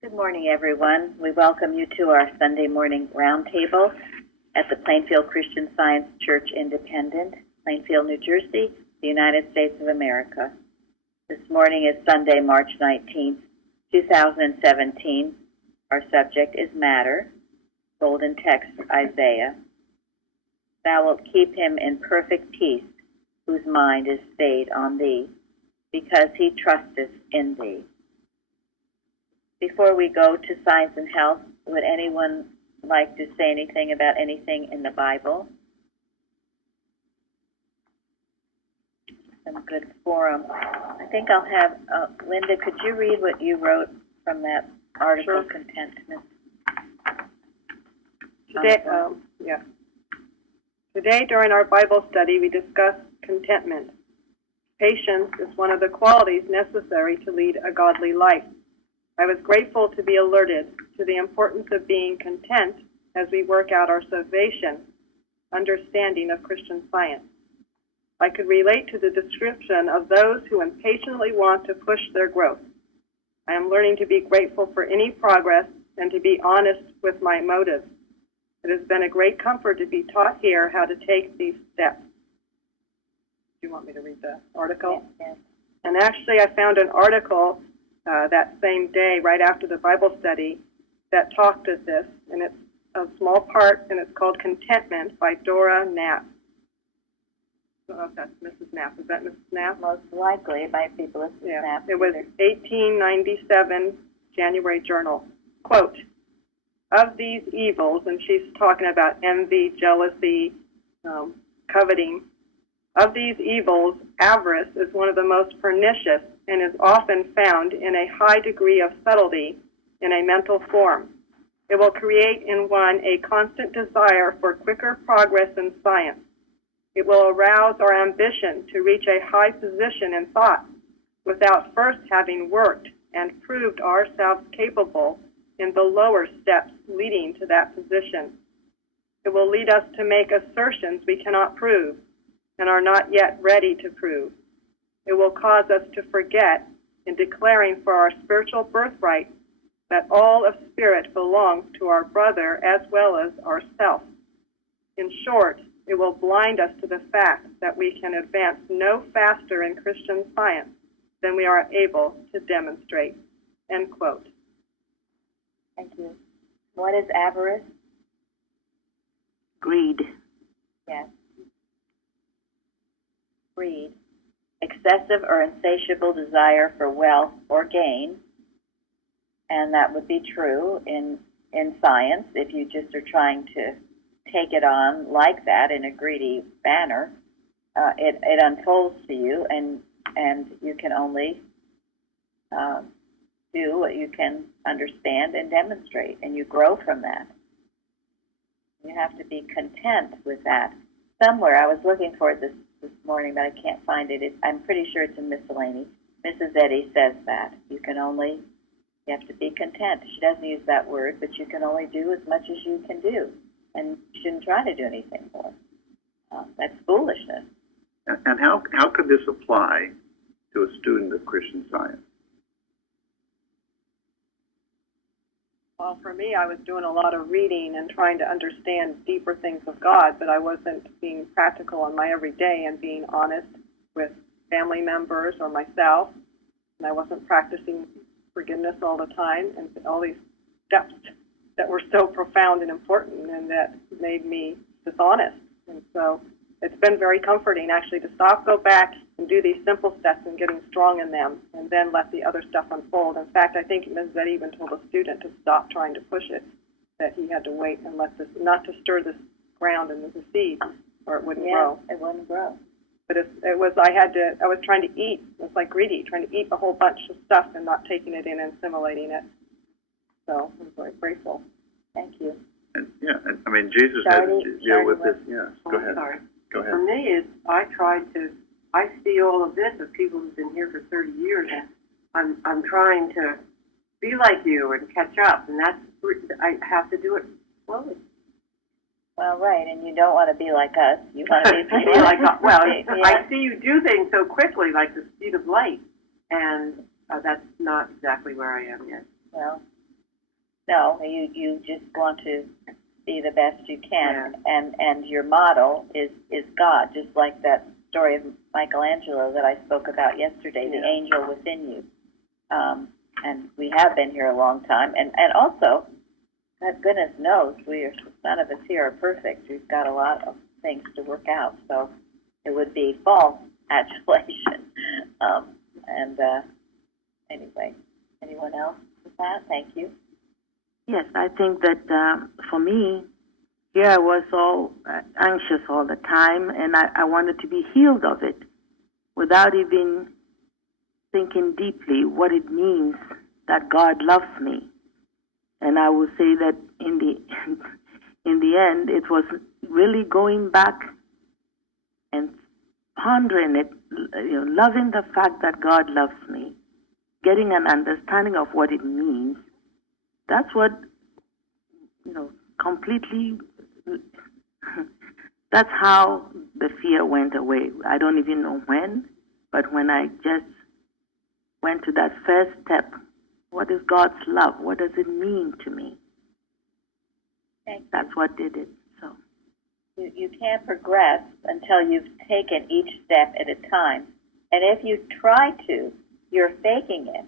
Good morning, everyone. We welcome you to our Sunday morning roundtable at the Plainfield Christian Science Church Independent, Plainfield, New Jersey, the United States of America. This morning is Sunday, March 19th, 2017. Our subject is matter, golden text, Isaiah. Thou wilt keep him in perfect peace, whose mind is stayed on thee, because he trusteth in thee. Before we go to science and health, would anyone like to say anything about anything in the Bible? Some good forum. I think I'll have, Linda, could you read what you wrote from that article, Sure. Contentment? Today during our Bible study, we discussed contentment. Patience is one of the qualities necessary to lead a godly life. I was grateful to be alerted to the importance of being content as we work out our salvation, understanding of Christian Science. I could relate to the description of those who impatiently want to push their growth. I am learning to be grateful for any progress and to be honest with my motives. It has been a great comfort to be taught here how to take these steps. Do you want me to read the article? Yes. And actually, I found an article that same day, right after the Bible study, that talked of this, and it's a small part, and it's called Contentment by Dora Knapp. I don't know if that's Mrs. Knapp. Is that Mrs. Knapp? Most likely, it might be Mrs. Knapp. It was 1897 January Journal. Quote, of these evils, and she's talking about envy, jealousy, coveting, of these evils, avarice is one of the most pernicious and is often found in a high degree of subtlety in a mental form. It will create in one a constant desire for quicker progress in science. It will arouse our ambition to reach a high position in thought without first having worked and proved ourselves capable in the lower steps leading to that position. It will lead us to make assertions we cannot prove and are not yet ready to prove. It will cause us to forget, in declaring for our spiritual birthright, that all of spirit belongs to our brother as well as ourself. In short, it will blind us to the fact that we can advance no faster in Christian Science than we are able to demonstrate. End quote. Thank you. What is avarice? Greed. Yes. Greed. Excessive or insatiable desire for wealth or gain, and that would be true in science if you just are trying to take it on like that in a greedy manner. It unfolds to you, and you can only do what you can understand and demonstrate, and you grow from that. You have to be content with that. Somewhere, I was looking for it this morning, but I can't find it. I'm pretty sure it's in miscellany. Mrs. Eddy says that. You have to be content. She doesn't use that word, but you can only do as much as you can do, and you shouldn't try to do anything more. That's foolishness. And how could this apply to a student of Christian Science? Well, for me, I was doing a lot of reading and trying to understand deeper things of God, but I wasn't being practical in my everyday and being honest with family members or myself, and I wasn't practicing forgiveness all the time, and all these steps that were so profound and important and that made me dishonest. And so it's been very comforting, actually, to stop, go back, and do these simple steps and getting strong in them, and then let the other stuff unfold. In fact, I think Ms. Zeddy even told a student to stop trying to push it, that he had to wait and let this, not to stir this ground into the seed, or it wouldn't grow. It wouldn't grow. But I was trying to eat. It was like greedy, trying to eat a whole bunch of stuff and not taking it in and assimilating it. So I'm very grateful. Thank you. And I mean, Jesus had to deal with this. Yeah, go ahead. Sorry. Go ahead. For me, I see all of this as people who've been here for 30 years, and I'm trying to be like you and catch up, and I have to do it slowly. Well, right, and you don't want to be like us. You want to be like well, yeah. I see you do things so quickly, like the speed of light, and that's not exactly where I am yet. Well, No, you just want to be the best you can, and your model is God, just like that story of Michelangelo that I spoke about yesterday, the angel within you. And we have been here a long time, and also, God goodness knows, none of us here are perfect. We've got a lot of things to work out, so it would be false adulation. Anyway, anyone else with that? Thank you. Yes, I think that for me, here I was all anxious all the time, and I wanted to be healed of it without even thinking deeply what it means that God loves me. And I would say that in the end, it was really going back and pondering it, loving the fact that God loves me, getting an understanding of what it means. That's what, completely, that's how the fear went away. I don't even know when, but when I just went to that first step, what is God's love? What does it mean to me? That's what did it. So you can't progress until you've taken each step at a time. And if you try to, you're faking it.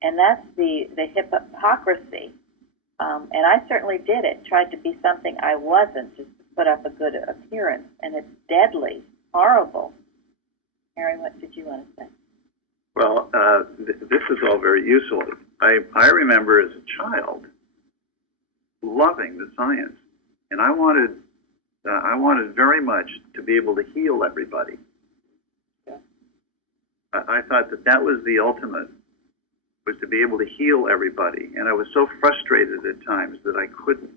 And that's the hypocrisy. And I certainly did it, tried to be something I wasn't, just to put up a good appearance. And it's deadly, horrible. Mary, what did you want to say? Well, this is all very useful. I remember as a child loving the science, and I wanted very much to be able to heal everybody. Yeah. I thought that was the ultimate, was to be able to heal everybody, and I was so frustrated at times that I couldn't.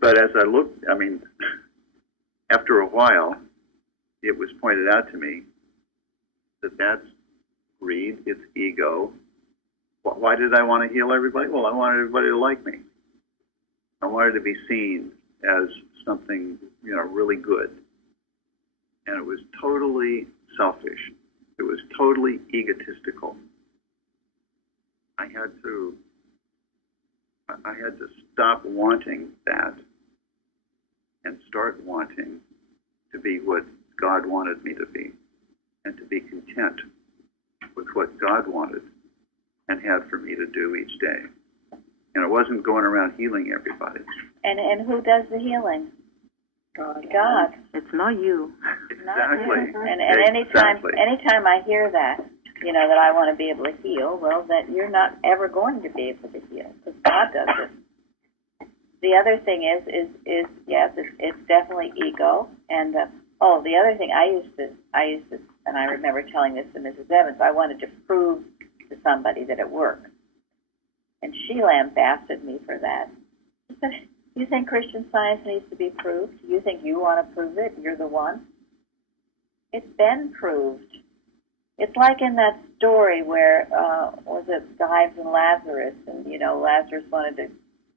But as I looked, after a while, it was pointed out to me that that's greed, it's ego. Why did I want to heal everybody? Well, I wanted everybody to like me. I wanted to be seen as something, really good. And it was totally selfish. It was totally egotistical. I had to stop wanting that and start wanting to be what God wanted me to be, and to be content with what God wanted and had for me to do each day. And I wasn't going around healing everybody. And who does the healing? God. it's not you. Exactly. And anytime I hear that, that I want to be able to heal, well, that you're not ever going to be able to heal, because God does it. The other thing is yes, it's definitely ego. And the other thing I used to, and I remember telling this to Mrs. Evans, I wanted to prove to somebody that it worked. And she lambasted me for that. She said, you think Christian Science needs to be proved? You think you want to prove it? You're the one? It's been proved. It's like in that story where, was it Dives and Lazarus? And, Lazarus wanted to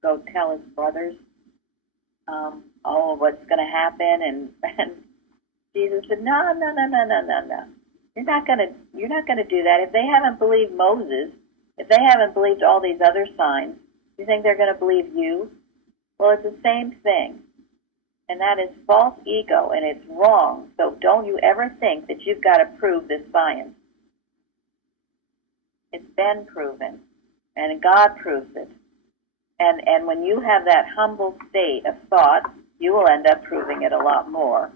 go tell his brothers, what's going to happen. And Jesus said, no. You're not going to do that. If they haven't believed Moses, if they haven't believed all these other signs, you think they're going to believe you? Well, it's the same thing. And that is false ego, and it's wrong. So don't you ever think that you've got to prove this science. It's been proven, and God proves it. And when you have that humble state of thought, you will end up proving it a lot more.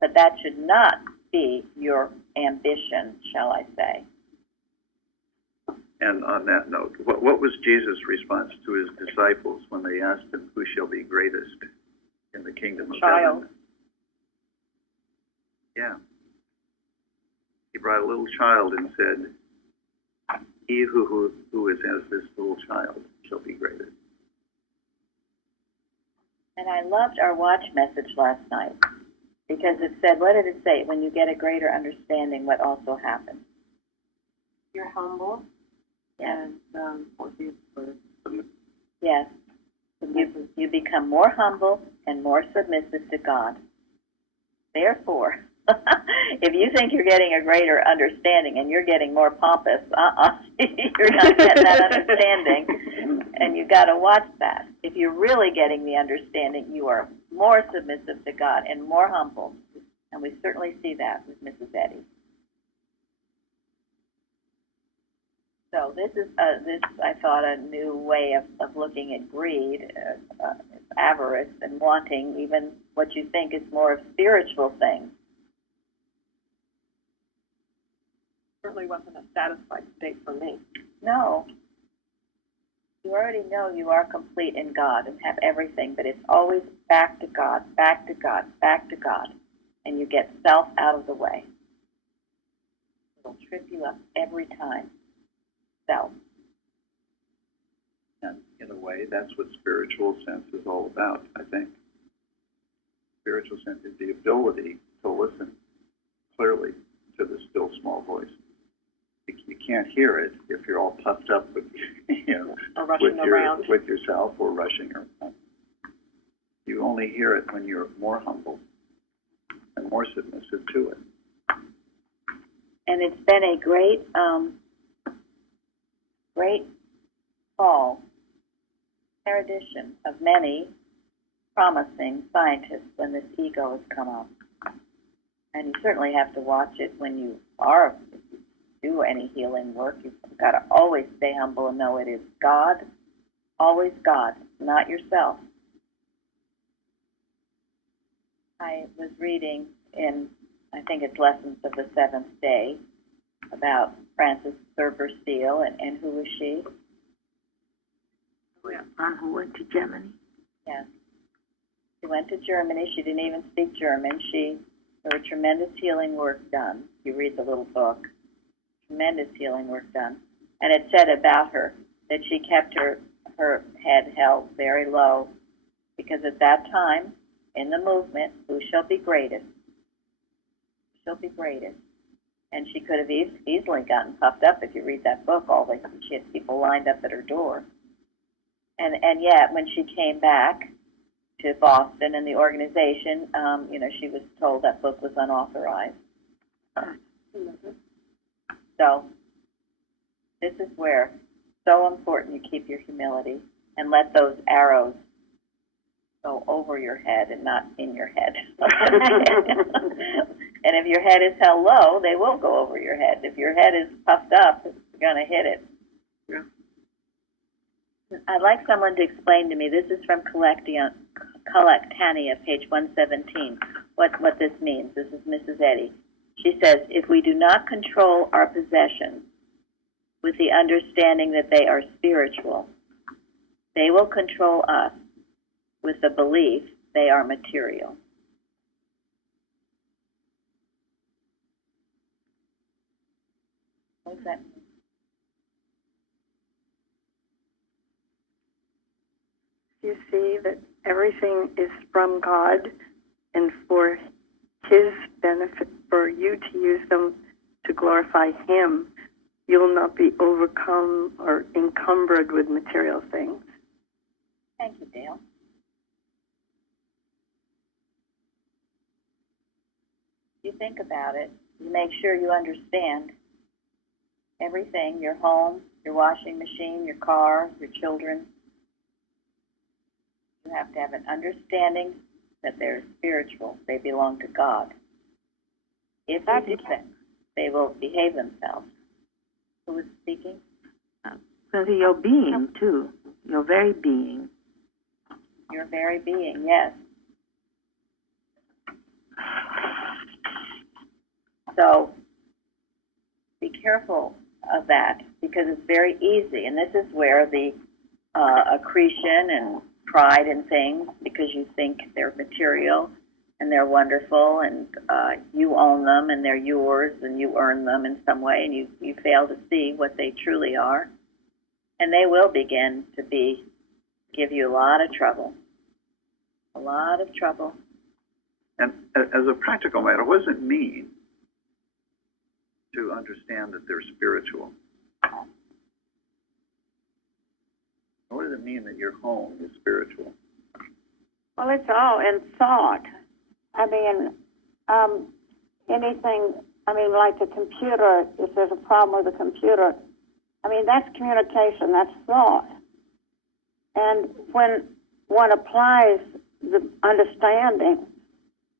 But that should not be your ambition, shall I say. And on that note, what was Jesus' response to his disciples when they asked him, who shall be greatest in the kingdom of heaven? Yeah. He brought a little child and said, he who is as this little child shall be greatest. And I loved our watch message last night, because it said, what did it say? When you get a greater understanding, what also happens? You're humble. Yes. And forgive for Yes. You become more humble and more submissive to God. Therefore, If you think you're getting a greater understanding and you're getting more pompous, you're not getting that understanding, and you got to watch that. If you're really getting the understanding, you are more submissive to God and more humble, and we certainly see that with Mrs. Eddy. So this is I thought, a new way of looking at greed, avarice, and wanting even what you think is more of spiritual things. Certainly wasn't a satisfied state for me. No. You already know you are complete in God and have everything, but it's always back to God, back to God, back to God, and you get self out of the way. It'll trip you up every time. Self. And in a way, that's what spiritual sense is all about, I think. Spiritual sense is the ability to listen clearly to the still small voice. You can't hear it if you're all puffed up with, Or rushing around. with yourself or rushing around. You only hear it when you're more humble and more submissive to it. And it's been a great fall erudition of many promising scientists when this ego has come up. And you certainly have to watch it when you do any healing work. You've got to always stay humble and know it is God, always God, not yourself. I was reading in, I think it's Lessons of the Seventh Day, about Frances Thurber Steele, and who was she? One who went to Germany. Yes. She went to Germany. She didn't even speak German. There was tremendous healing work done. You read the little book. Tremendous healing work done. And it said about her that she kept her head held very low, because at that time, in the movement, who shall be greatest? Who shall be greatest? And she could have easily gotten puffed up if you read that book. She had people lined up at her door. And yet, when she came back to Boston and the organization, she was told that book was unauthorized. Mm-hmm. So, this is where it's so important you keep your humility and let those arrows go over your head and not in your head. And if your head is held low, they will go over your head. If your head is puffed up, it's going to hit it. Yeah. I'd like someone to explain to me, this is from Collectania, page 117, what this means. This is Mrs. Eddy. She says, if we do not control our possessions with the understanding that they are spiritual, they will control us with the belief they are material. What does that mean? You see that everything is from God, and for His benefit, for you to use them to glorify Him, you'll not be overcome or encumbered with material things. Thank you, Dale. You think about it, you make sure you understand everything, your home, your washing machine, your car, your children. You have to have an understanding that they're spiritual. They belong to God. If you do that, they will behave themselves. Who is speaking? So your being, too. Your very being. Your very being, yes. So be careful of that, because it's very easy. And this is where the accretion and pride in things, because you think they're material and they're wonderful and you own them and they're yours and you earn them in some way, and you fail to see what they truly are. And they will begin to give you a lot of trouble. A lot of trouble. And as a practical matter, what does it mean to understand that they're spiritual? What does it mean that your home is spiritual? Well, it's all in thought. I mean, anything, I mean, like a computer, if there's a problem with a computer, I mean, that's communication, that's thought. And when one applies the understanding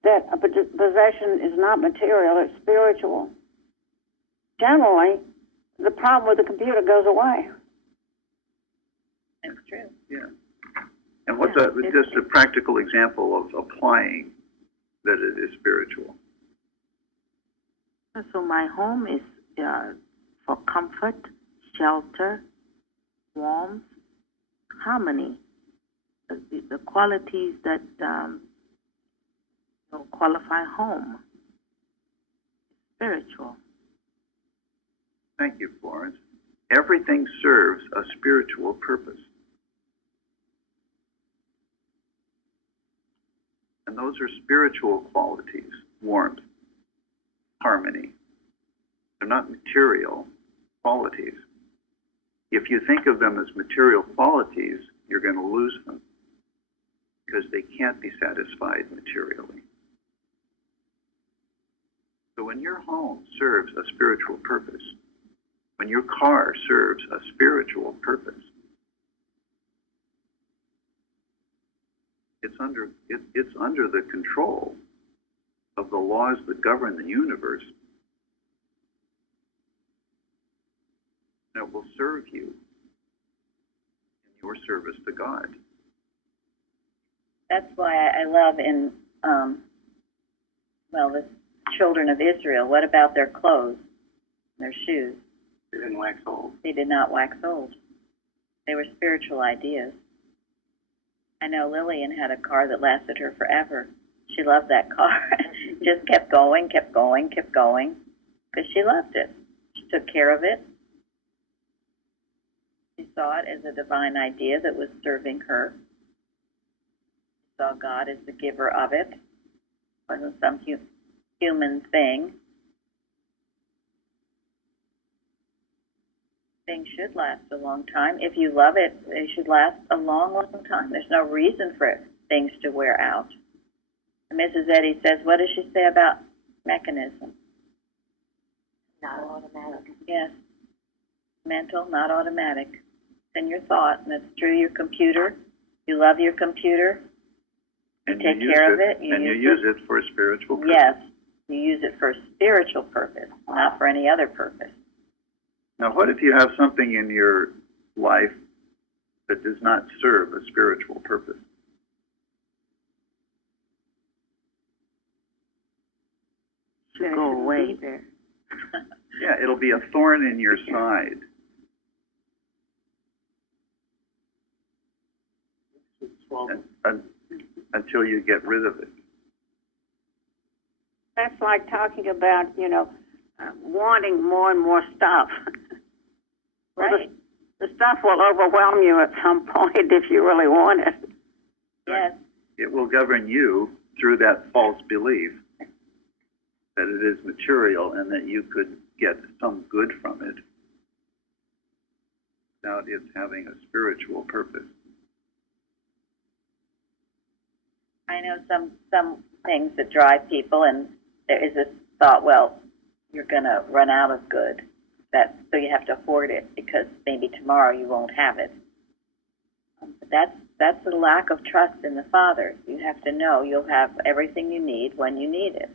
that a possession is not material, it's spiritual, generally, the problem with the computer goes away. That's true. Yeah. And what's just a practical example of applying that it is spiritual? So my home is for comfort, shelter, warmth, harmony, the qualities that qualify home. Spiritual. Thank you, Florence. Everything serves a spiritual purpose. And those are spiritual qualities: warmth, harmony. They're not material qualities. If you think of them as material qualities, you're going to lose them because they can't be satisfied materially. So when your home serves a spiritual purpose, when your car serves a spiritual purpose, it's under the control of the laws that govern the universe, that will serve you in your service to God. That's why I love in, the children of Israel, what about their clothes, their shoes? They didn't wax old. They did not wax old. They were spiritual ideas. I know Lillian had a car that lasted her forever. She loved that car. Just kept going, because she loved it. She took care of it. She saw it as a divine idea that was serving her. She saw God as the giver of it. It wasn't some human thing. Things should last a long time. If you love it, they should last a long, long time. There's no reason for things to wear out. And Mrs. Eddy says, what does she say about mechanism? Not automatic. Yes. Mental, not automatic. It's in your thought, and it's through your computer. You love your computer. You take care of it. You use it for a spiritual purpose. Yes. You use it for a spiritual purpose, not for any other purpose. Now, what if you have something in your life that does not serve a spiritual purpose? Should go away there. Yeah, it'll be a thorn in your side. Until you get rid of it. That's like talking about, wanting more and more stuff. Right. The stuff will overwhelm you at some point if you really want it. Yes. It will govern you through that false belief that it is material and that you could get some good from it without it having a spiritual purpose. I know some things that drive people, and there is this thought, well, you're going to run out of good. So you have to hoard it because maybe tomorrow you won't have it. But that's a lack of trust in the Father. You have to know you'll have everything you need when you need it.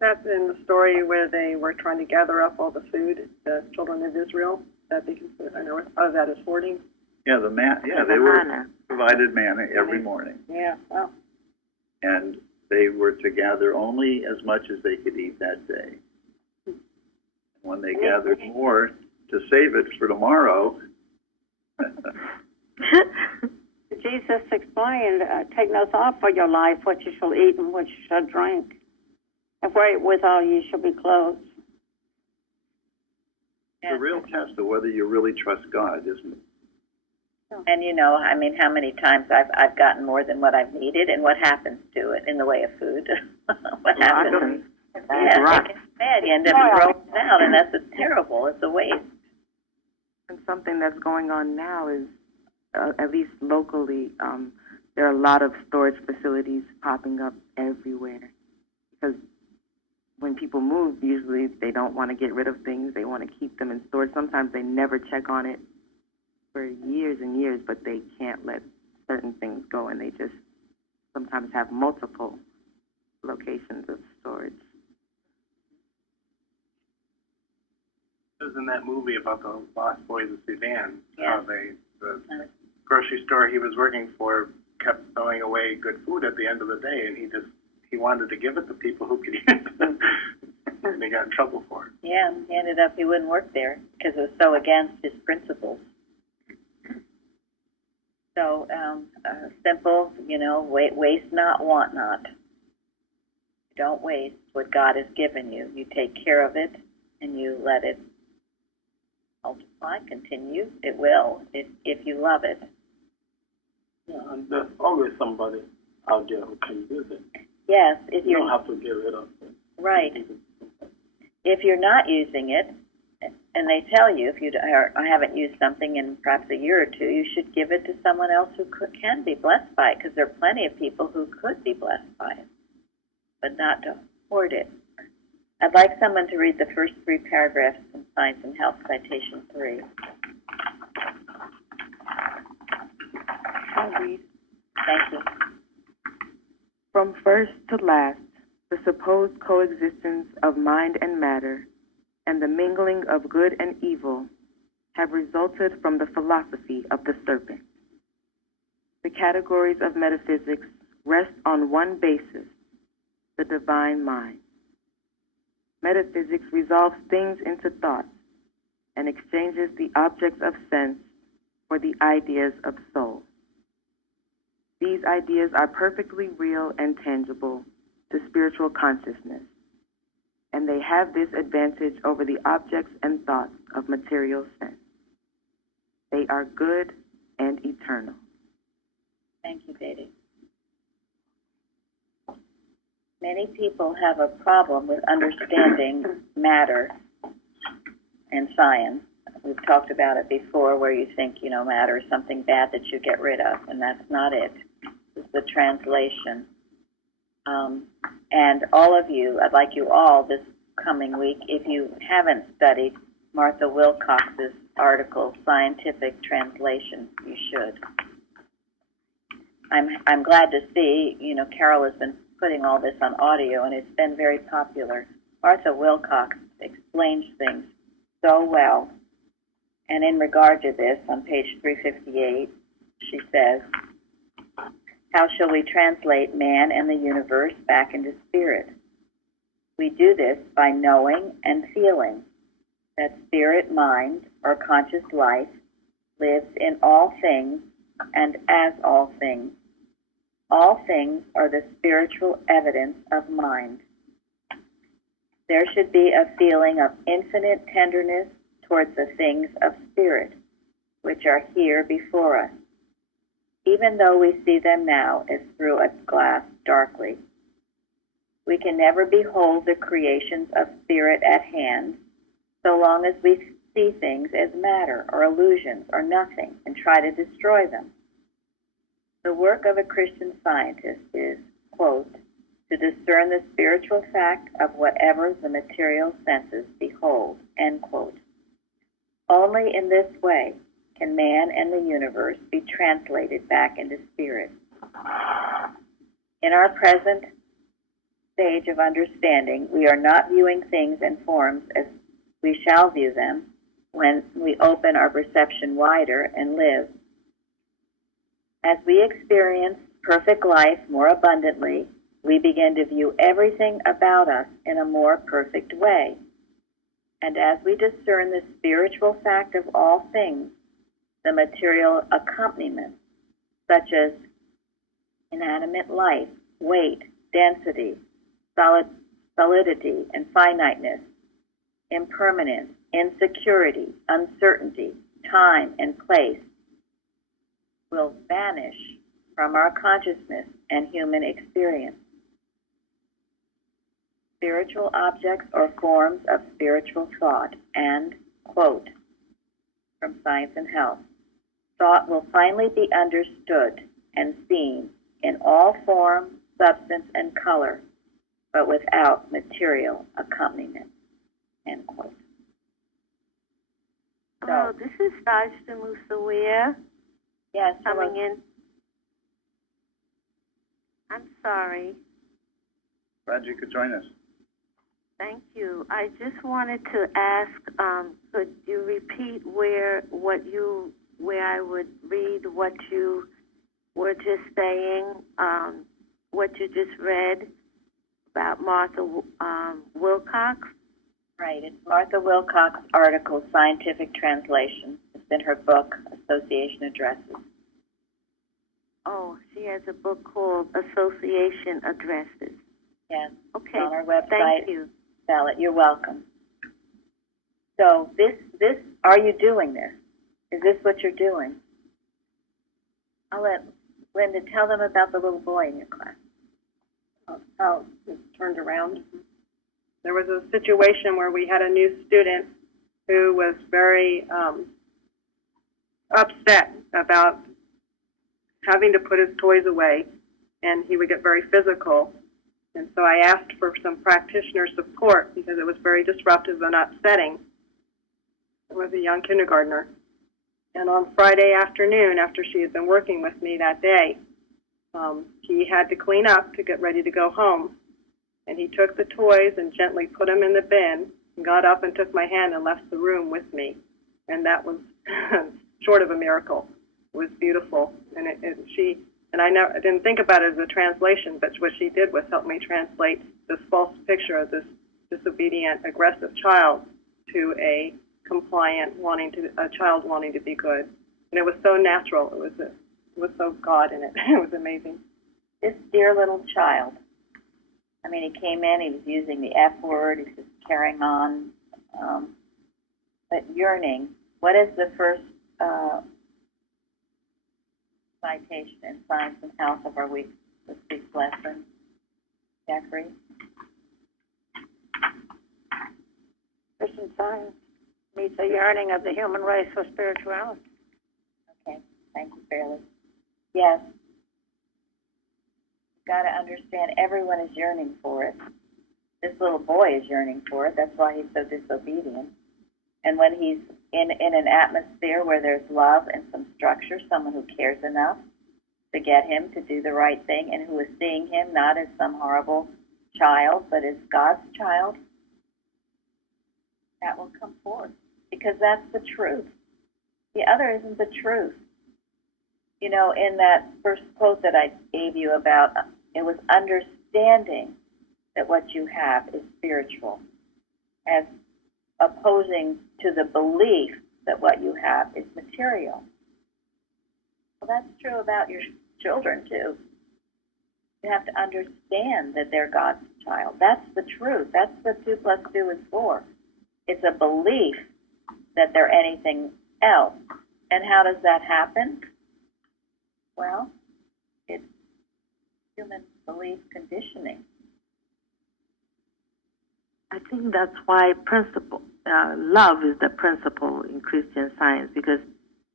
That's in the story where they were trying to gather up all the food, the children of Israel. That they consider, I know part of that is hoarding. Yeah, they were provided manna every morning. Yeah, well. And they were to gather only as much as they could eat that day. When they gathered more to save it for tomorrow. Jesus explained, take no thought for your life, what you shall eat and what you shall drink. And wherewithal you shall be clothed. The real test of whether you really trust God, isn't it? And how many times I've gotten more than what I've needed, and what happens to it in the way of food? What happens? Yeah, it gets bad. You end up throwing it out, and that's terrible. It's a waste. And something that's going on now is, at least locally, there are a lot of storage facilities popping up everywhere because when people move, usually they don't want to get rid of things. They want to keep them in storage. Sometimes they never check on it for years and years, but they can't let certain things go, and they just sometimes have multiple locations of storage. It was in that movie about the Lost Boys of Sudan, how the Uh, grocery store he was working for kept throwing away good food at the end of the day, and he wanted to give it to people who could use it, and they got in trouble for it. Yeah, he ended up, he wouldn't work there because it was so against his principles. So, simple, waste not, want not. Don't waste what God has given you. You take care of it, and you let it multiply, continue. It will, if you love it. Yeah, and there's always somebody out there who can use it. Yes, if You you're don't have to get rid of it. right. If you're not using it, and they tell you if you haven't used something in perhaps a year or two, you should give it to someone else who can be blessed by it, because there are plenty of people who could be blessed by it, but not to hoard it. I'd like someone to read the first 3 paragraphs in Science and Health, Citation 3. I'll read. Thank you. From first to last, the supposed coexistence of mind and matter and the mingling of good and evil have resulted from the philosophy of the serpent. The categories of metaphysics rest on one basis, the divine mind. Metaphysics resolves things into thoughts and exchanges the objects of sense for the ideas of soul. These ideas are perfectly real and tangible to spiritual consciousness, and they have this advantage over the objects and thoughts of material sense. They are good and eternal. Thank you, Betty. Many people have a problem with understanding matter and science. We've talked about it before, where you think, matter is something bad that you get rid of, and that's not it. It's the translation. And all of you, I'd like you all this coming week, if you haven't studied Martha Wilcox's article, Scientific Translation, you should. I'm glad to see, Carol has been putting all this on audio, and it's been very popular. Martha Wilcox explains things so well. And in regard to this, on page 358, she says, how shall we translate man and the universe back into spirit? We do this by knowing and feeling that spirit mind, or conscious life, lives in all things and as all things. All things are the spiritual evidence of mind. There should be a feeling of infinite tenderness towards the things of spirit, which are here before us, even though we see them now as through a glass darkly. We can never behold the creations of spirit at hand so long as we see things as matter or illusions or nothing and try to destroy them. The work of a Christian scientist is, quote, to discern the spiritual fact of whatever the material senses behold, end quote. Only in this way can man and the universe be translated back into spirit. In our present stage of understanding, we are not viewing things and forms as we shall view them when we open our perception wider and live. As we experience perfect life more abundantly, we begin to view everything about us in a more perfect way. And as we discern the spiritual fact of all things, the material accompaniments, such as inanimate life, weight, density, solidity, and finiteness, impermanence, insecurity, uncertainty, time, and place, will vanish from our consciousness and human experience. Spiritual objects or forms of spiritual thought, and, quote, from Science and Health, thought will finally be understood and seen in all form, substance, and color, but without material accompaniment, end quote. Hello, this is Sajda Musawir Yes, coming in. I'm sorry. Glad you could join us. Thank you. I just wanted to ask, could you repeat where I would read what you were just saying, what you just read about Martha Wilcox? Right, it's Martha Wilcox's article, Scientific Translation. It's in her book, Association Addresses. Oh, she has a book called Association Addresses. Yes, Okay, it's on our website. thank you. Sell it. You're welcome. So are you doing this? Is this what you're doing? I'll let Linda tell them about the little boy in your class. How it turned around. There was a situation where we had a new student who was very upset about having to put his toys away, and he would get very physical. And so I asked for some practitioner support because it was very disruptive and upsetting. It was a young kindergartner. And on Friday afternoon, after she had been working with me that day, he had to clean up to get ready to go home. And he took the toys and gently put them in the bin and got up and took my hand and left the room with me. And that was short of a miracle. It was beautiful. And I didn't think about it as a translation, but what she did was help me translate this false picture of this disobedient, aggressive child to a compliant, a child wanting to be good. And it was so natural. It was so God in it. It was amazing. This dear little child, I mean, he came in, he was using the F word, he was carrying on, but yearning. What is the first citation in Science and Health of our this week's lesson? Jeffrey? Christian Science meets a yearning of the human race for spirituality. Okay, thank you, Fairly. Yes. You've got to understand everyone is yearning for it. This little boy is yearning for it. That's why he's so disobedient. And when he's in an atmosphere where there's love and some structure, someone who cares enough to get him to do the right thing and who is seeing him not as some horrible child, but as God's child, that will come forth. Because that's the truth. The other isn't the truth. You know, in that first quote that I gave you about, it was understanding that what you have is spiritual, as opposing to the belief that what you have is material. Well, that's true about your children, too. You have to understand that they're God's child. That's the truth. That's what 2 + 2 is for. It's a belief that they're anything else. And how does that happen? Well, it's human belief conditioning. I think that's why love is the principle in Christian Science, because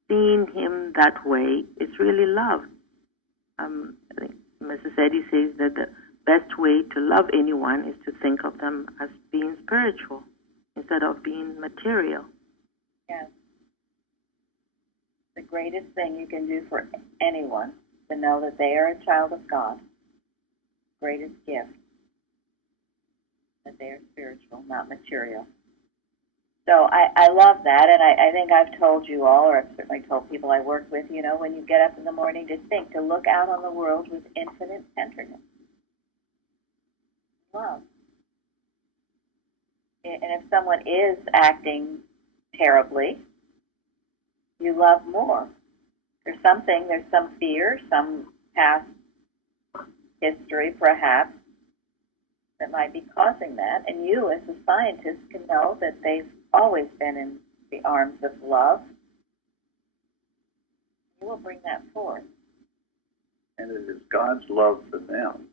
seeing him that way is really love. I think Mrs. Eddy says that the best way to love anyone is to think of them as being spiritual instead of being material. Yes. The greatest thing you can do for anyone to know that they are a child of God. Greatest gift. That they are spiritual, not material. So I love that, and I think I've told you all, or I've certainly told people I work with, you know, when you get up in the morning to look out on the world with infinite tenderness. Love. And if someone is acting terribly, you love more. There's some fear, some past history perhaps, that might be causing that, and you as a scientist can know that they've always been in the arms of love. You will bring that forth. And it is God's love for them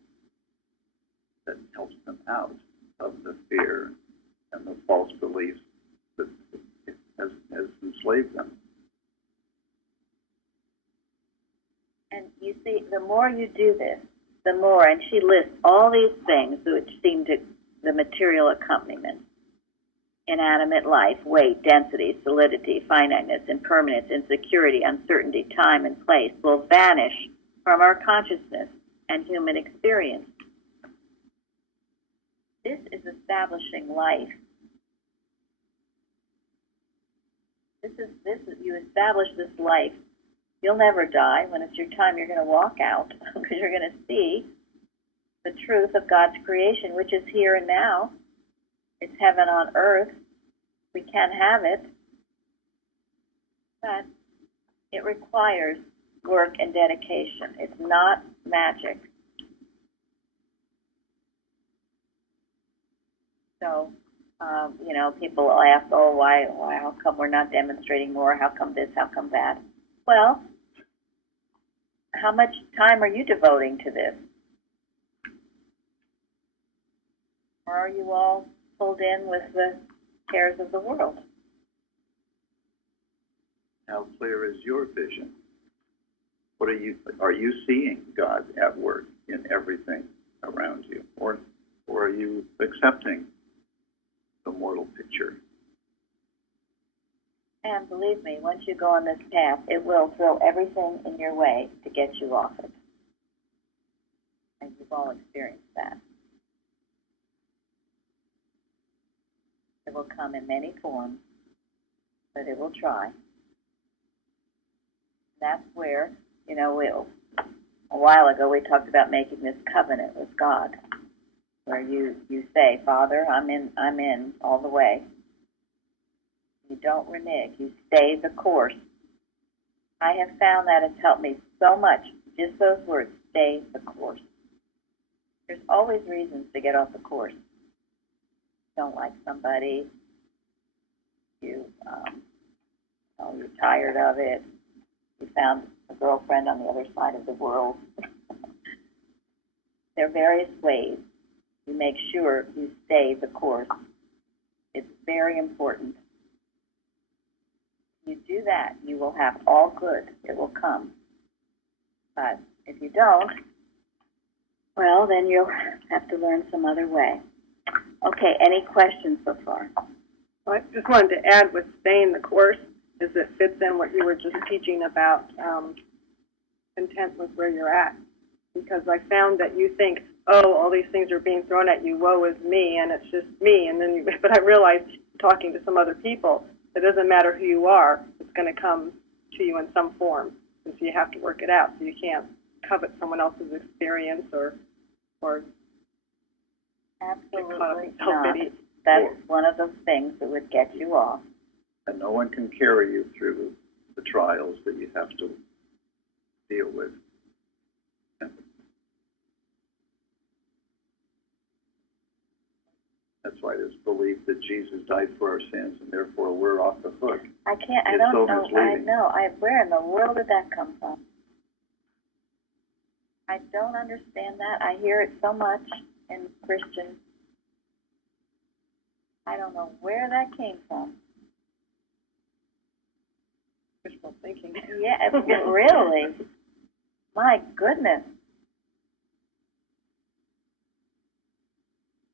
that helps them out of the fear and the false beliefs that has enslaved them. And you see, the more you do this, the more, and she lists all these things which seem to the material accompaniment. Inanimate life, weight, density, solidity, finiteness, impermanence, insecurity, uncertainty, time, and place will vanish from our consciousness and human experience. This is establishing life. You establish this life. You'll never die. When it's your time, you're going to walk out because you're going to see the truth of God's creation, which is here and now. It's heaven on earth. We can have it, but it requires work and dedication. It's not magic. So, people will ask, oh, why, how come we're not demonstrating more? How come this? How come that? Well, how much time are you devoting to this? Or are you all pulled in with the cares of the world? How clear is your vision? What are you seeing God at work in everything around you? Or are you accepting the mortal picture? And believe me, once you go on this path, it will throw everything in your way to get you off it. And you've all experienced that. It will come in many forms, but it will try. That's where, a while ago we talked about making this covenant with God, where you say, Father, I'm in all the way. You don't renege. You stay the course. I have found that it's helped me so much, just those words, stay the course. There's always reasons to get off the course. Don't like somebody, you're tired of it, you found a girlfriend on the other side of the world. There are various ways you make sure you stay the course. It's very important. If you do that, you will have all good. It will come. But if you don't, well, then you'll have to learn some other way. Okay, any questions so far? Well, I just wanted to add with staying the course is it fits in what you were just teaching about content with where you're at. Because I found that you think, oh, all these things are being thrown at you, woe is me, and it's just me. And then but I realized, talking to some other people, it doesn't matter who you are, it's going to come to you in some form. And so you have to work it out. So you can't covet someone else's experience or Absolutely get caught up in not. self-pity. That's one of those things that would get you off. And no one can carry you through the trials that you have to deal with. That's why this belief that Jesus died for our sins and therefore we're off the hook. I It's don't so know. misleading. Where in the world did that come from? I don't understand that. I hear it so much in Christians. I don't know where that came from. Wishful thinking. Yeah, really. My goodness.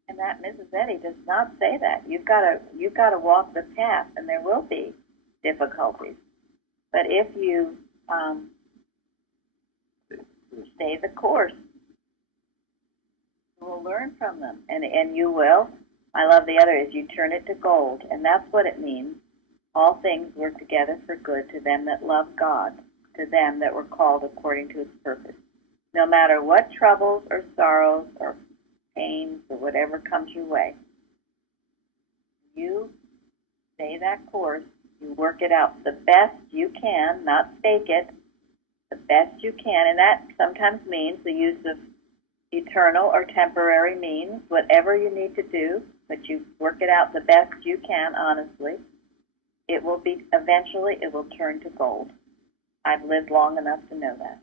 And that Mrs. Eddy does not say that. You've got to walk the path, and there will be difficulties. But if you stay the course, you will learn from them, and you will. I love the other is you turn it to gold, and that's what it means. All things work together for good to them that love God, to them that were called according to His purpose. No matter what troubles or sorrows or pains or whatever comes your way, you stay that course, you work it out the best you can, not fake it, the best you can, and that sometimes means the use of eternal or temporary means, whatever you need to do, but you work it out the best you can, honestly. It will be, eventually, it will turn to gold. I've lived long enough to know that.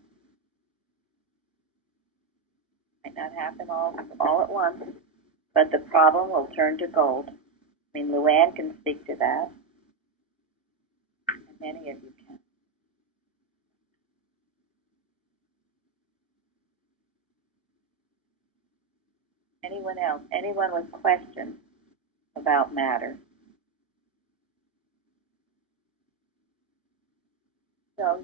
Might not happen all at once, but the problem will turn to gold. I mean, Luann can speak to that, and many of you can. Anyone else? Anyone with questions about matter? So,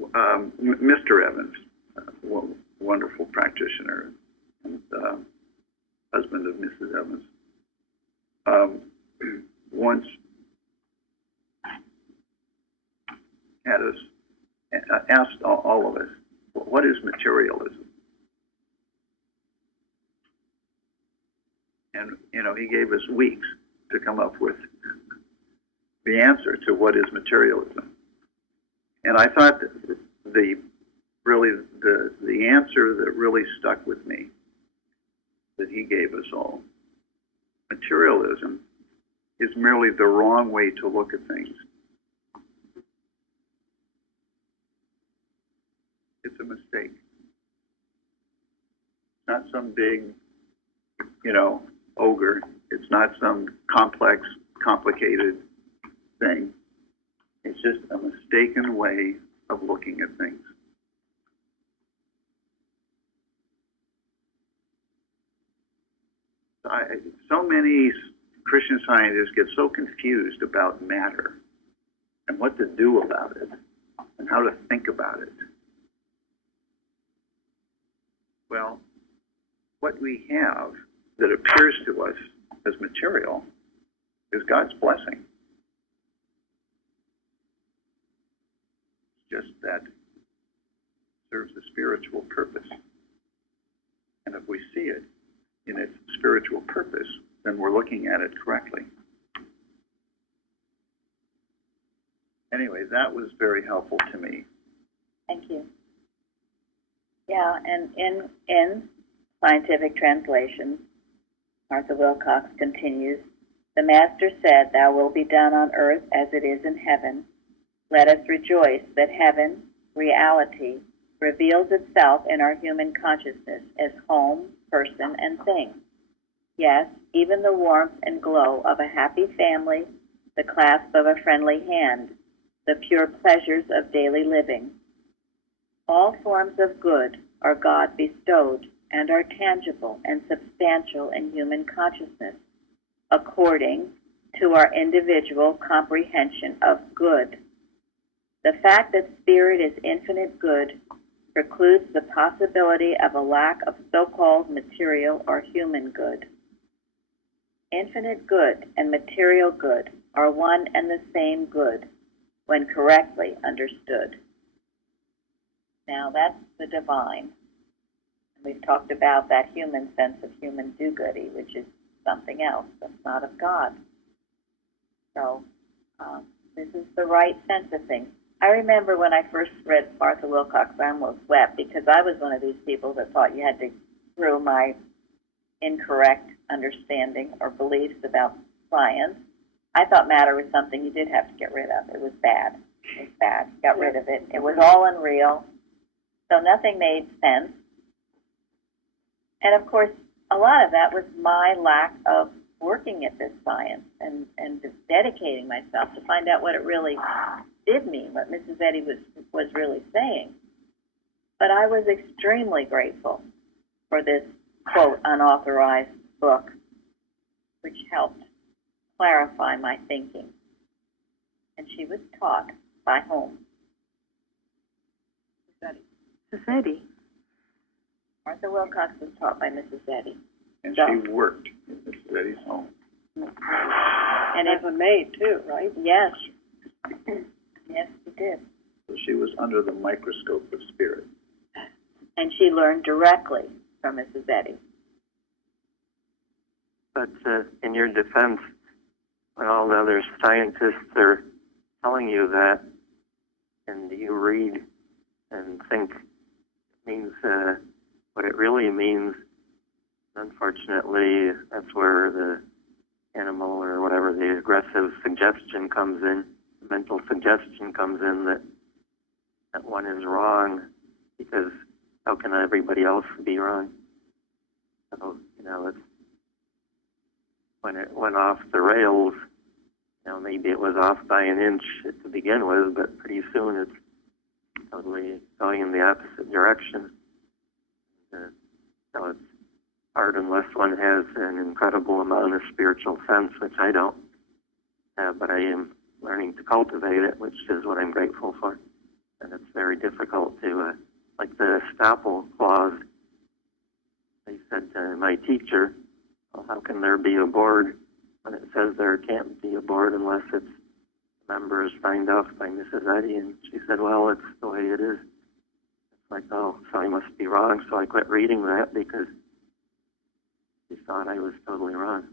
Mr. Evans, wonderful practitioner and husband of Mrs. Evans, once had us asked all of us, what is materialism? And, he gave us weeks to come up with the answer to what is materialism. And I thought that the answer that really stuck with me, that he gave us all, materialism is merely the wrong way to look at things. It's a mistake. It's not some big, ogre. It's not some complex, complicated thing. It's just a mistaken way of looking at things. So many Christian scientists get so confused about matter and what to do about it and how to think about it. Well, what we have that appears to us as material is God's blessing. It's just that it serves a spiritual purpose. And if we see it in its spiritual purpose, then we're looking at it correctly. Anyway, that was very helpful to me. thank you. Yeah, and in scientific translations, Martha Wilcox continues, the Master said, "Thou will be done on earth as it is in heaven." Let us rejoice that heaven, reality, reveals itself in our human consciousness as home, person, and thing. Yes, even the warmth and glow of a happy family, the clasp of a friendly hand, the pure pleasures of daily living. All forms of good are God bestowed and are tangible and substantial in human consciousness, according to our individual comprehension of good. The fact that spirit is infinite good precludes the possibility of a lack of so-called material or human good. Infinite good and material good are one and the same good when correctly understood. Now that's the divine. And we've talked about that human sense of human do-goody, which is something else that's not of God. So this is the right sense of things. I remember when I first read Martha Wilcox, I almost wept because I was one of these people that thought you had to through my incorrect understanding or beliefs about science. I thought matter was something you did have to get rid of. It was bad. It was bad. Got rid of it. It was all unreal. So nothing made sense. And of course, a lot of that was my lack of working at this science and just dedicating myself to find out what it really did mean, what Mrs. Eddy was really saying. But I was extremely grateful for this, quote, unauthorized book, which helped clarify my thinking. And she was taught by whom? Mrs. Eddy. Martha Wilcox was taught by Mrs. Eddy. And she worked in Mrs. Eddy's home. And as a maid, too, right? Yes. Yes, she did. So she was under the microscope of spirit. And she learned directly from Mrs. Eddy. But in your defense, when all the other scientists are telling you that, and you read and think it means what it really means, unfortunately, that's where the animal or whatever, the aggressive suggestion comes in, mental suggestion comes in that one is wrong, because how can everybody else be wrong? So, it's, when it went off the rails, maybe it was off by an inch to begin with, but pretty soon it's totally going in the opposite direction. So it's hard unless one has an incredible amount of spiritual sense, which I don't. But I am learning to cultivate it, which is what I'm grateful for. And it's very difficult to, like the estoppel clause. They said to my teacher, well, how can there be a board when it says there can't be a board unless it's members signed off by Mrs. Eddy? And she said, well, it's the way it is. It's like, oh, so I must be wrong. So I quit reading that because she thought I was totally wrong.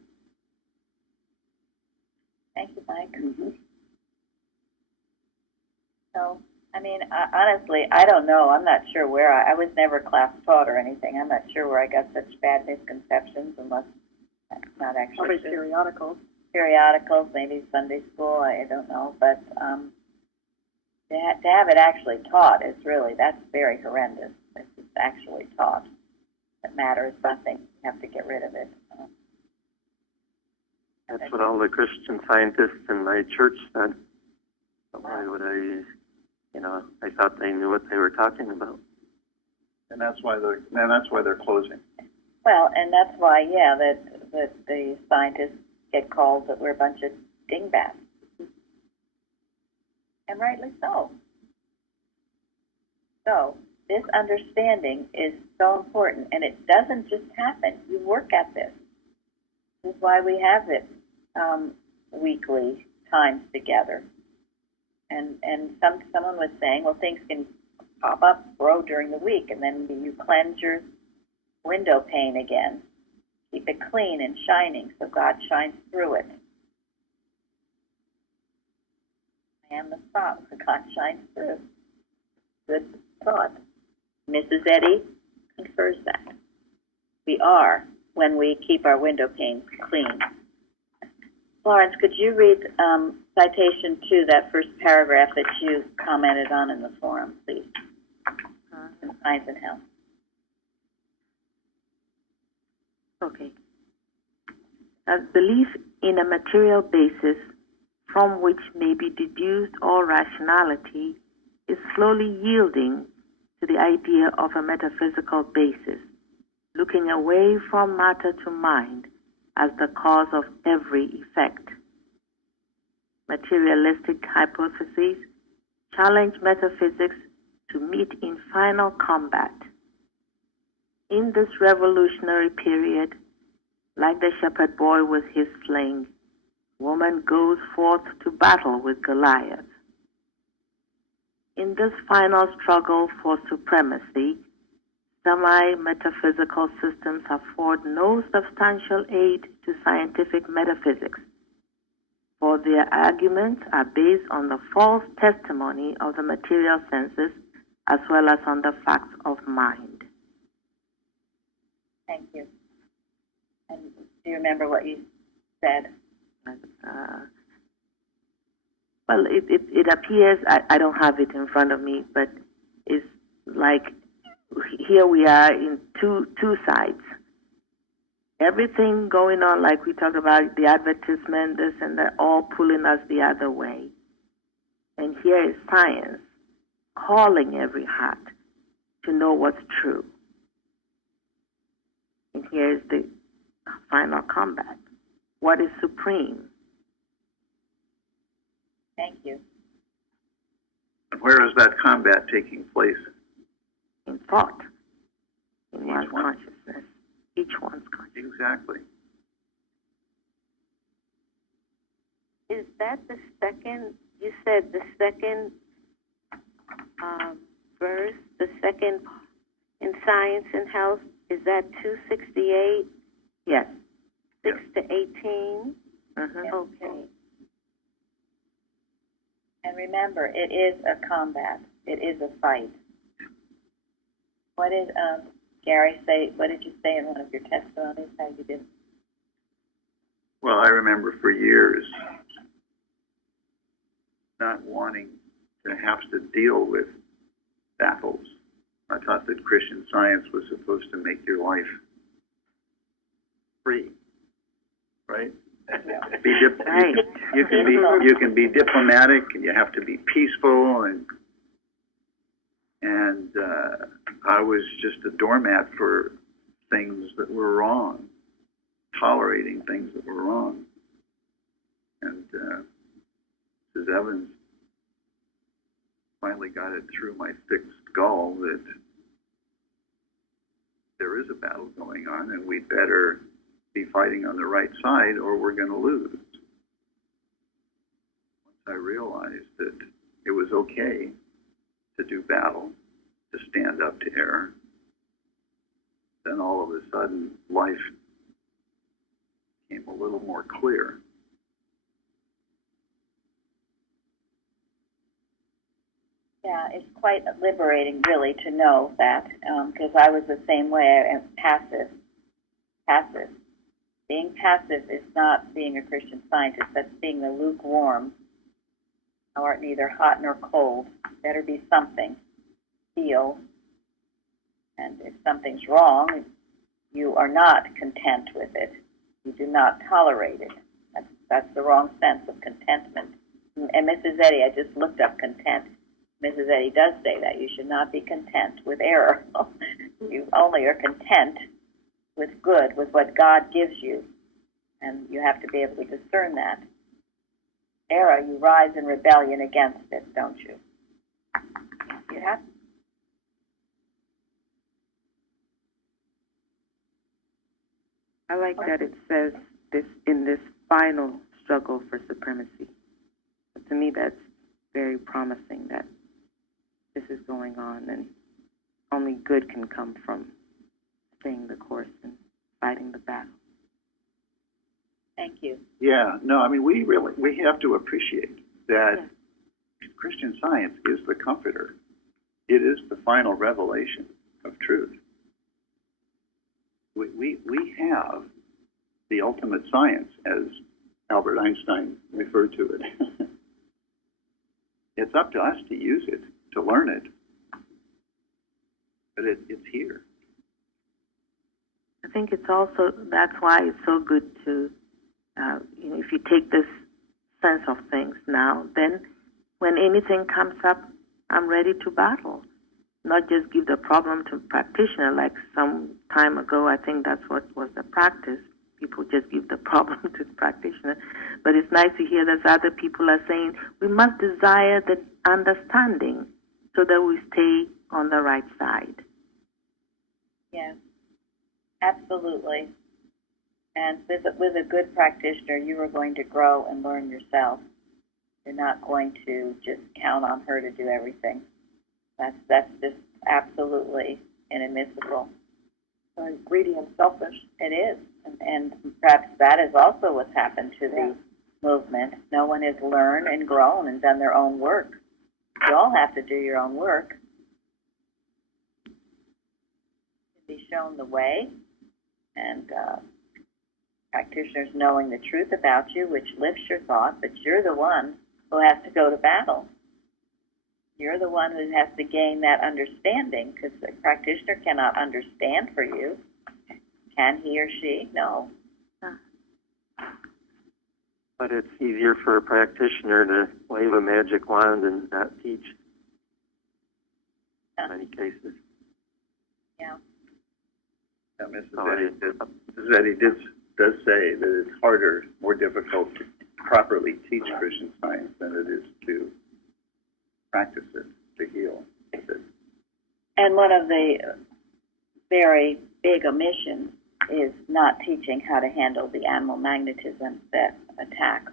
Thank you, Mike. So, I mean, honestly, I don't know. I'm not sure where I was never class taught or anything. I'm not sure where I got such bad misconceptions, unless that's not actually Probably true. periodicals. Periodicals, maybe Sunday school. I don't know, but to have it actually taught is really, that's very horrendous. If it's actually taught, it matters nothing. You have to get rid of it. That's what all the Christian scientists in my church said. But why would I, I thought they knew what they were talking about. And that's why they're closing. Well, and that's why, that the scientists get called that we're a bunch of dingbats. And rightly so. So, this understanding is so important, and it doesn't just happen. You work at this. This is why we have it weekly times together. And someone was saying, well, things can pop up, grow during the week, and then you cleanse your window pane again. Keep it clean and shining so God shines through it. I am the spot so God shines through. Good thought. Mrs. Eddy confirms that. We are when we keep our window panes clean. Florence, could you read citation 2, that first paragraph that you commented on in the forum, please? In Science and Health. Okay. As belief in a material basis from which may be deduced all rationality is slowly yielding to the idea of a metaphysical basis, looking away from matter to mind as the cause of every effect. Materialistic hypotheses challenge metaphysics to meet in final combat. In this revolutionary period, like the shepherd boy with his sling, woman goes forth to battle with Goliath. In this final struggle for supremacy, semi-metaphysical systems afford no substantial aid to scientific metaphysics, for their arguments are based on the false testimony of the material senses as well as on the facts of mind. Thank you. And do you remember what you said? Well, it appears, I don't have it in front of me, but it's like here we are in two sides. Everything going on, like we talked about, the advertisement, this and that, all pulling us the other way. And here is science calling every heart to know what's true. And here is the final combat. What is supreme? Thank you. And where is that combat taking place? In thought, in Each one's one. consciousness, each one's consciousness. Exactly. Is that the second, you said the second verse, the second in Science and Health, is that 268? Yes. 6 to 18? Mm-hmm. Okay. And remember, it is a combat. It is a fight. What did Gary say? What did you say in one of your testimonies? How you did? Well, I remember for years not wanting to have to deal with battles. I thought that Christian Science was supposed to make your life free, right? Right. You can be diplomatic, and you have to be peaceful, and I was just a doormat for things that were wrong, tolerating things that were wrong. And Mrs. Evans finally got it through my thick skull that there is a battle going on, and we'd better be fighting on the right side or we're going to lose. Once I realized that it was okay to do battle, to stand up to error, then all of a sudden life became a little more clear. Yeah, it's quite liberating, really, to know that, because I was the same way, passive. Passive. Being passive is not being a Christian Scientist. That's being the lukewarm. Thou art neither hot nor cold. Better be something. Feel. And if something's wrong, you are not content with it. You do not tolerate it. That's the wrong sense of contentment. And Mrs. Eddy, I just looked up content. Mrs. Eddy does say that you should not be content with error. You only are content with good, with what God gives you. And you have to be able to discern that. Error, you rise in rebellion against it, don't you? You have. I like that it says this in this final struggle for supremacy. To me, that's very promising that this is going on, and only good can come from staying the course and fighting the battle. Thank you. Yeah, no, I mean, we have to appreciate that Christian Science is the comforter. It is the final revelation of truth. We have the ultimate science, as Albert Einstein referred to it. It's up to us to use it, to learn it. But it's here. I think it's also, that's why it's so good to, if you take this sense of things now, then when anything comes up, I'm ready to battle. Not just give the problem to practitioner like some time ago. I think that's what was the practice. People just give the problem to the practitioner. But it's nice to hear that other people are saying we must desire the understanding so that we stay on the right side. Yes, absolutely. And with a good practitioner, you are going to grow and learn yourself. You're not going to just count on her to do everything. That's just absolutely inadmissible. So greedy and selfish. It is. And perhaps that is also what's happened to the movement. No one has learned and grown and done their own work. You all have to do your own work. Be shown the way, and practitioners knowing the truth about you, which lifts your thought, but you're the one who has to go to battle. You're the one who has to gain that understanding, because the practitioner cannot understand for you. Can he or she? No. But it's easier for a practitioner to wave a magic wand and not teach in many cases. Yeah. Yeah, Mrs. Eddy does say that it's harder, more difficult to properly teach Christian Science than it is to practice it, to heal it. And one of the very big omissions is not teaching how to handle the animal magnetism that attacks.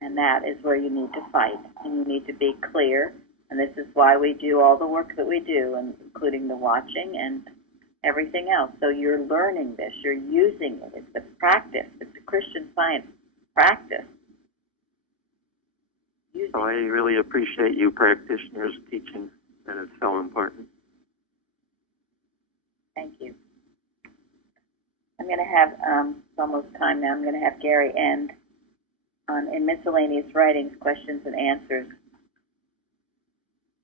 And that is where you need to fight, and you need to be clear. And this is why we do all the work that we do, including the watching and everything else. So you're learning this, you're using it. It's a practice. It's a Christian Science practice. So I really appreciate you practitioners teaching, and it's so important. Thank you. I'm going to have, it's almost time now, I'm going to have Gary end on, in miscellaneous writings, questions and answers.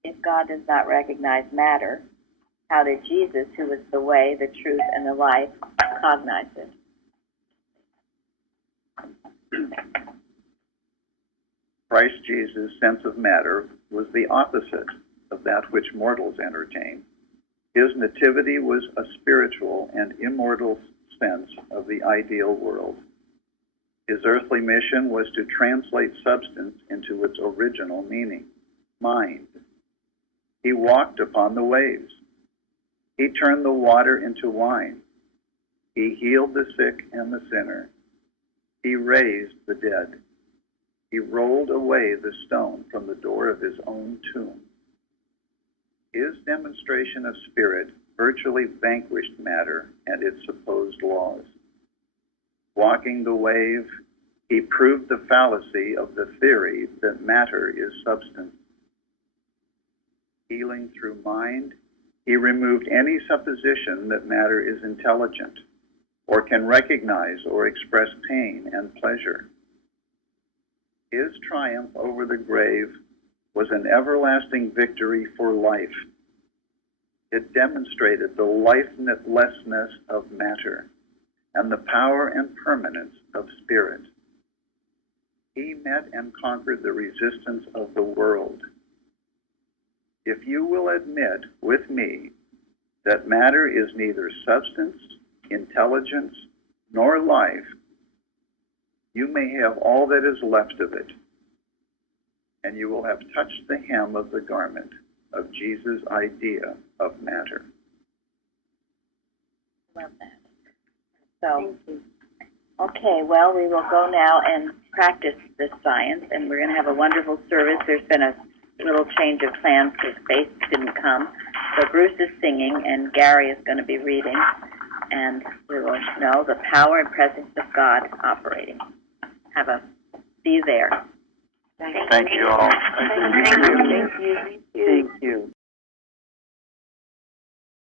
If God does not recognize matter, how did Jesus, who is the way, the truth, and the life, cognize it? Christ Jesus' sense of matter was the opposite of that which mortals entertain. His nativity was a spiritual and immortal sense of the ideal world. His earthly mission was to translate substance into its original meaning, mind. He walked upon the waves. He turned the water into wine. He healed the sick and the sinner. He raised the dead. He rolled away the stone from the door of his own tomb. His demonstration of spirit virtually vanquished matter and its supposed laws. Walking the wave, he proved the fallacy of the theory that matter is substance. Healing through mind, he removed any supposition that matter is intelligent or can recognize or express pain and pleasure. His triumph over the grave was an everlasting victory for life. It demonstrated the lifelessness of matter and the power and permanence of spirit. He met and conquered the resistance of the world. If you will admit with me that matter is neither substance, intelligence, nor life, you may have all that is left of it, and you will have touched the hem of the garment of Jesus' idea of matter. Love that. So, okay, well, we will go now and practice this science, and we're going to have a wonderful service. There's been a little change of plans because Faith didn't come. So Bruce is singing, and Gary is going to be reading, and we will know the power and presence of God operating. See you there. Thank you all. Thank you. Thank you.